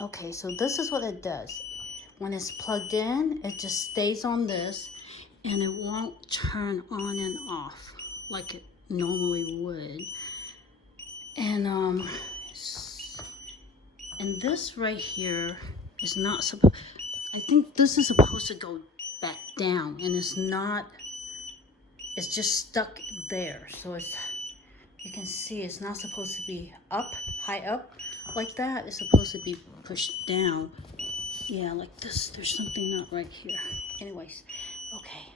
Okay, so this is what it does. When it's plugged in, it just stays on this and it won't turn on and off like it normally would. And and this right here is not supposed, I think this is supposed to go back down, and it's not, it's just stuck there. So it's, you can see it's not supposed to be up, high up like that. It's supposed to be pushed down. Yeah, like this. There's something not right here. Anyways, okay.